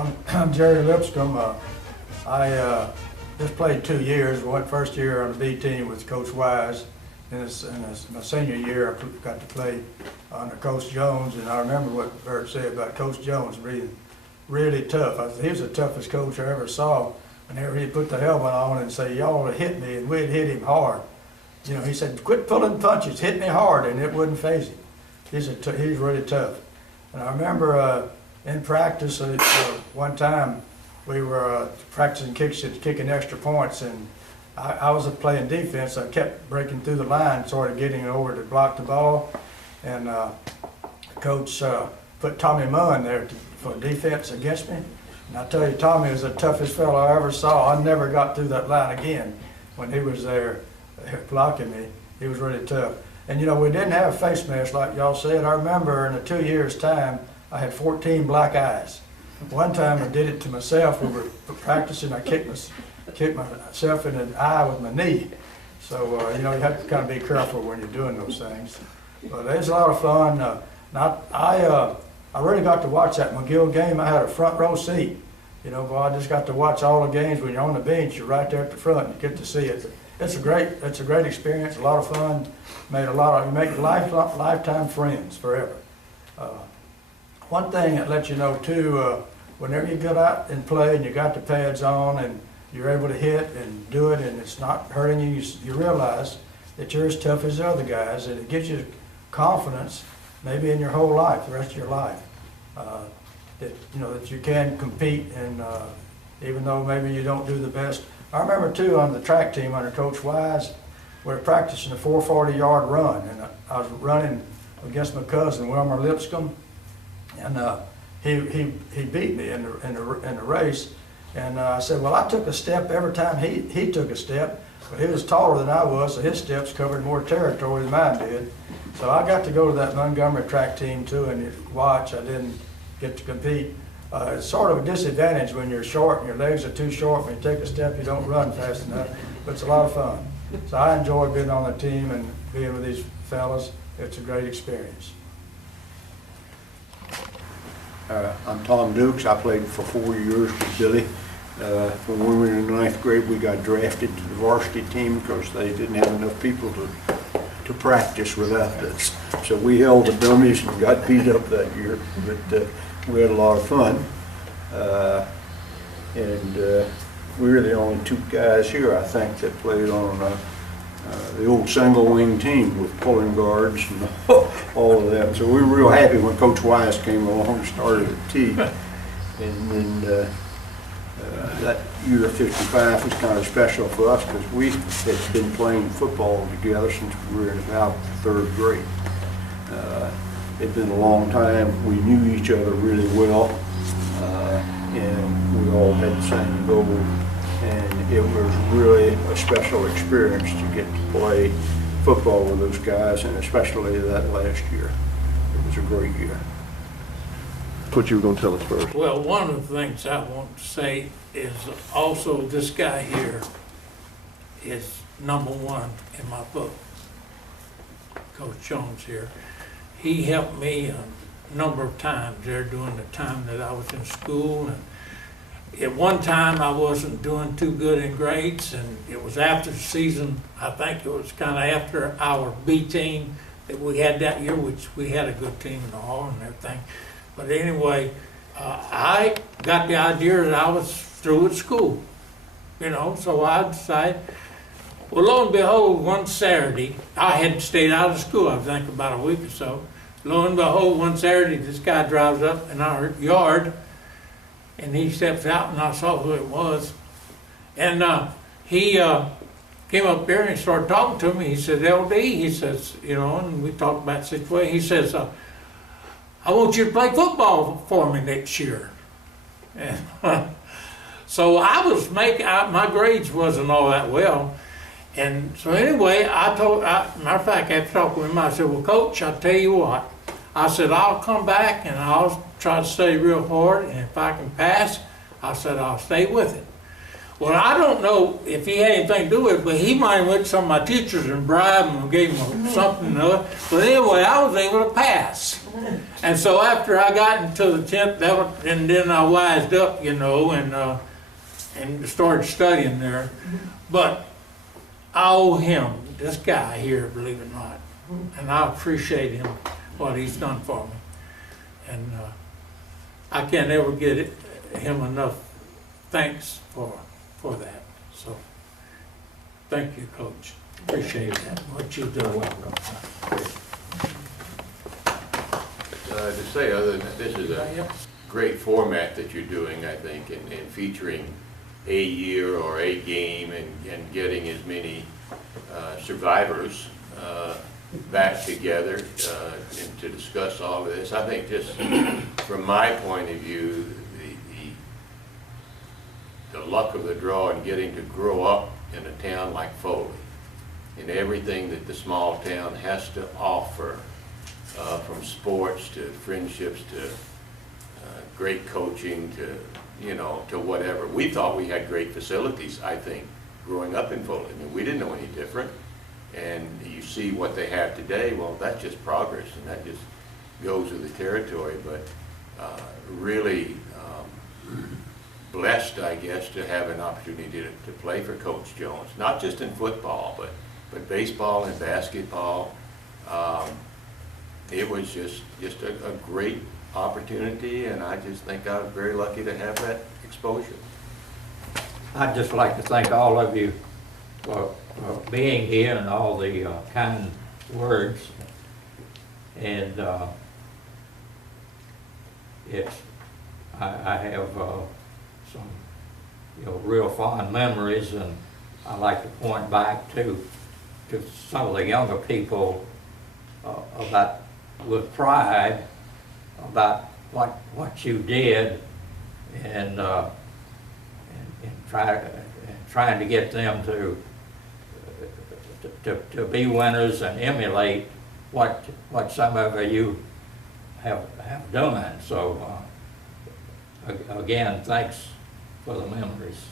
I'm Jerry Lipscomb. I just played 2 years. First year on the B team with Coach Wise. In my senior year, I got to play under Coach Jones, and I remember what Bert said about Coach Jones being really tough. He was the toughest coach I ever saw. Whenever he put the helmet on and say, "Y'all to hit me," and we'd hit him hard. You know, he said, "Quit pulling punches, hit me hard," and it wouldn't faze him. He's really tough. And I remember in practice, one time we were practicing kicking extra points, and I was playing defense. I kept breaking through the line, sort of getting over to block the ball, and Coach put Tommy Munn there for defense against me. And I tell you, Tommy was the toughest fellow I ever saw. I never got through that line again when he was there blocking me. He was really tough. And you know, we didn't have face masks like y'all said. I remember in a 2 years' time, I had 14 black eyes. One time I did it to myself. We were practicing. I kicked myself in the eye with my knee. So, you know, you have to kind of be careful when you're doing those things. But it was a lot of fun. I really got to watch that McGill game. I had a front row seat. You know, I just got to watch all the games. When you're on the bench, you're right there at the front, and you get to see it. It's a great experience, a lot of fun. You make lifetime friends forever. One thing that lets you know too, whenever you get out and play and you got the pads on and you're able to hit and do it and it's not hurting you, you realize that you're as tough as the other guys, and it gives you confidence maybe in your whole life, the rest of your life. That you know that you can compete, and even though maybe you don't do the best. I remember too on the track team under Coach Wise, we were practicing a 440-yard run, and I was running against my cousin Wilmer Lipscomb, and he beat me in the race. And I said, well, I took a step every time he took a step, but he was taller than I was, so his steps covered more territory than mine did. So I got to go to that Montgomery track team too and watch. I didn't get to compete. It's sort of a disadvantage when you're short and your legs are too short. When you take a step, you don't run fast enough, but it's a lot of fun. So I enjoy being on the team and being with these fellas. It's a great experience. I'm Tom Dukes. I played for 4 years with Billy. When we were in the 9th grade, we got drafted to the varsity team because they didn't have enough people to practice without us. So we held the dummies and got beat up that year, but we had a lot of fun. We were the only 2 guys here, I think, that played on the old single wing team with pulling guards and all of that. So we were real happy when Coach Wise came along and started the team. And then that year of 55 was kind of special for us because we had been playing football together since we were in about the 3rd grade. It'd been a long time. We knew each other really well, and we all had the same goal. And it was really a special experience to get to play football with those guys, and especially that last year. It was a great year. What you were going to tell us first? Well, one of the things I want to say is also this guy here is #1 in my book, Coach Jones here. He helped me a number of times there during the time that I was in school. And at one time I wasn't doing too good in grades, and it was after the season, I think it was kind of after our B team that we had that year, which we had a good team in the hall and everything. But anyway, I got the idea that I was through with school, you know, so I decided, well, lo and behold, one Saturday, I had stayed out of school, I think about a week or so. Lo and behold, one Saturday, this guy drives up in our yard, and he steps out, and I saw who it was. And he came up there and he started talking to me. He said, LD, he says, you know, and we talked about the situation. He says, I want you to play football for me next year. And so I was my grades wasn't all that well. And so anyway, matter of fact, after talking with him, I said, well, Coach, I'll tell you what. I said, I'll come back and I'll try to study real hard, and if I can pass, I said, I'll stay with it. Well, I don't know if he had anything to do with it, but he might have went to some of my teachers and bribed them and gave them something or other. But anyway, I was able to pass. And so after I got into the 10th, and then I wised up, you know, and started studying there. But I owe him, this guy here, believe it or not, and I appreciate him, what he's done for me. And I can't ever get him enough thanks for that. So, thank you, Coach. Appreciate that, what you've done. To say other than that, this is a great format that you're doing, I think, in featuring a year or a game and getting as many survivors back together and to discuss all of this. I think just from my point of view, the luck of the draw and getting to grow up in a town like Foley and everything that the small town has to offer, from sports to friendships to great coaching to, you know, to whatever. We thought we had great facilities, I think, growing up in Foley. I mean, we didn't know any different. And you see what they have today, well, that's just progress, and that just goes with the territory. But really blessed, I guess, to have an opportunity to play for Coach Jones, not just in football, but baseball and basketball. It was just a great opportunity, and I just think I was very lucky to have that exposure. I'd just like to thank all of you for being here and all the kind words. And I have some, you know, real fond memories, and I like to point back to some of the younger people about, with pride, about what you did, and trying to get them to be winners and emulate what some of you have done. So again, thanks for the memories.